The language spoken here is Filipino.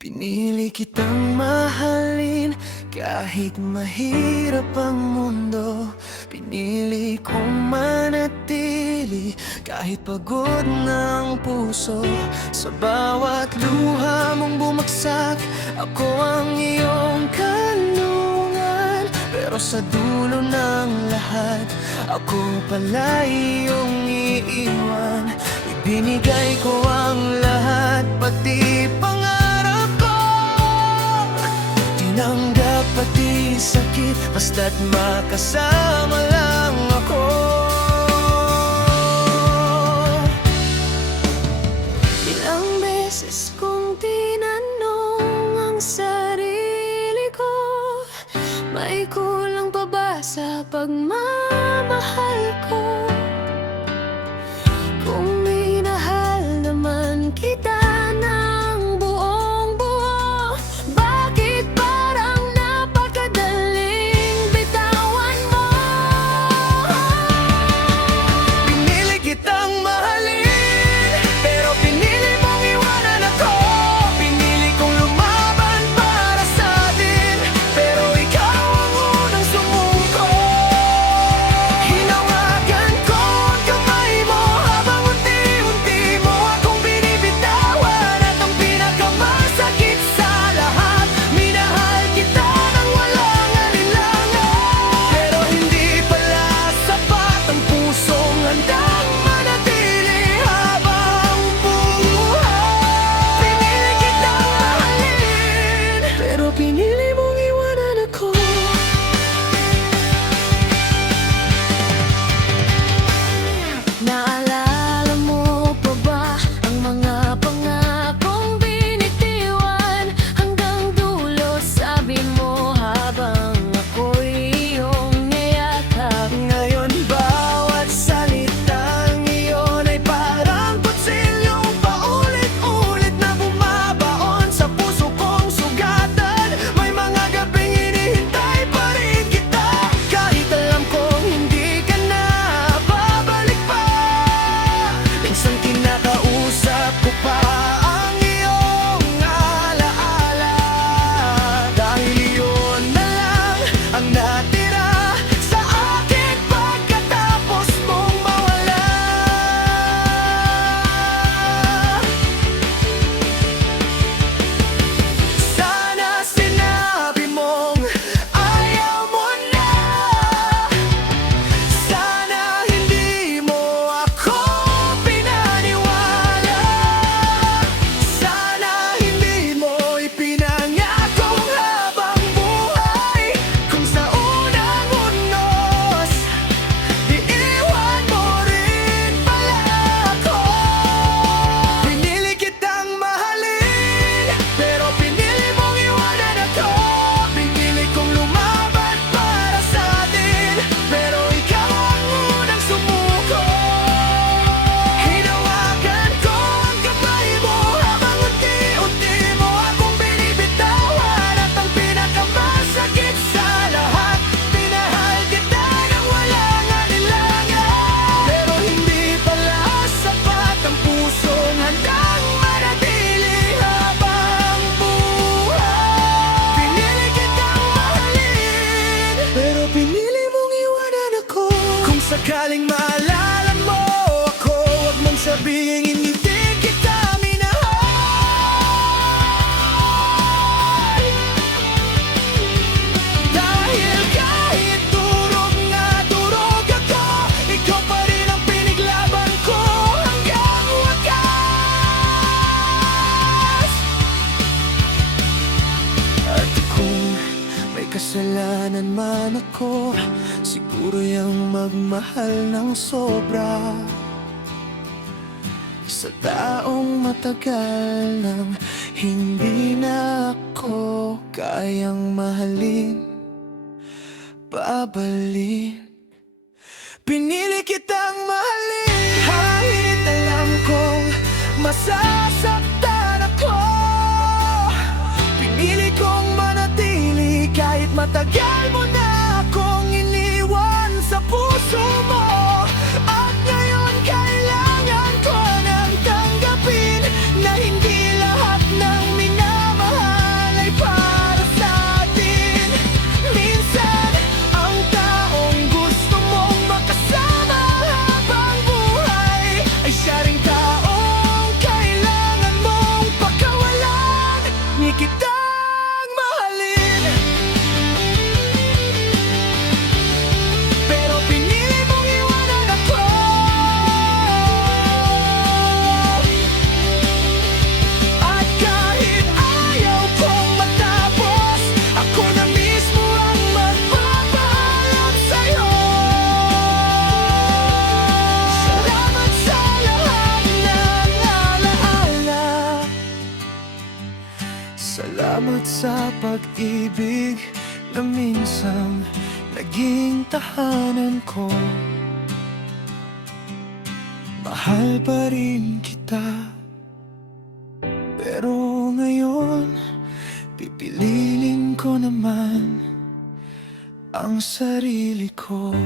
Pinili kitang mahalin kahit mahirap ang mundo. Pinili kong manatili kahit pagod ng puso. Sa bawat luha mong bumagsak, ako ang iyong kanlungan. Pero sa dulo ng lahat, ako pala iyong iiwan. Ibinigay ko ang lahat, pati pangarap ko. Tinanggap pati sakit, basta't makasama lang ako. Ilang beses kong tinanong ang sarili ko, may kulang pa ba sa pagmamahal ko? Kung minahal naman kita ng buong buo, bakit parang napakadaling bitawan mo? Pinili kitang mahalin, pero pinili mong iwanan ako. Pinili kong lumaban para sa atin, pero ikaw ang unang sumuko. Hinawakan ko ang kamay mo habang unti-unti mo akong binibitawan. At ang pinakamasakit sa lahat, minahal kita nang walang alinlangan. Pero hindi pala sapat ang pusong handang manatili habang buhay. Pinili kitang mahalin, pero pinili mong iwanan ako. Naalala mo pa ba ang mga pangakong binitiwan? Hanggang dulo sabi mo habang ako'y iyong niyayakap. Ngayon bawat salitang iyon ay parang kutsilyong paulit-ulit na bumabaon sa puso kong sugatan. May mga gabing hinihintay pa rin kita, kahit alam kong hindi ka na babalik pa. Minsan kinakausap ko pa ang iyong alaala, dahil iyon na lang ang natira sa akin pagkatapos mong mawala. Sana sinabi mong ayaw mo na. Sana hindi mo ako pinaniwala. Sana hindi mo ipinangakong habang buhay. Kung sa unang unos, iiwan mo rin pala ako. Pinili kitang mahalin, pero pinili mong iwanan ako. Pinili kong lumaban para sa atin, pero ikaw ang unang sumuko. Hinawakan ko ang kamay mo habang unti-unti mo akong binibitawan. At ang pinakamasakit sa lahat, minahal kita nang walang alinlangan. Pero hindi pala sapat ang pusong handang manatili habang buhay. Pinili kitang mahalin, pero pinili mong iwanan ako. Kung sakaling maalala mo ako, huwag mong sabihing hindi kita minahal. Dahil kahit durog na durog ako, ikaw pa rin ang pinaglaban ko hanggang wakas. At kung may kasalanan man ako, siguro yung magmahal ng sobra sa taong matagal nang hindi na ako kayang mahalin, pabalin. Pinili kitang mahalin kahit alam kong masasaktan ako. Pinili kong manatili kahit matagal mo na akong iniwan sa puso mo. At ngayon kailangan ko nang tanggapin na hindi lahat ng minamahal Salamat sa pag-ibig na minsang naging tahanan ko. Mahal pa rin kita, pero ngayon pipiliin ko naman ang sarili ko.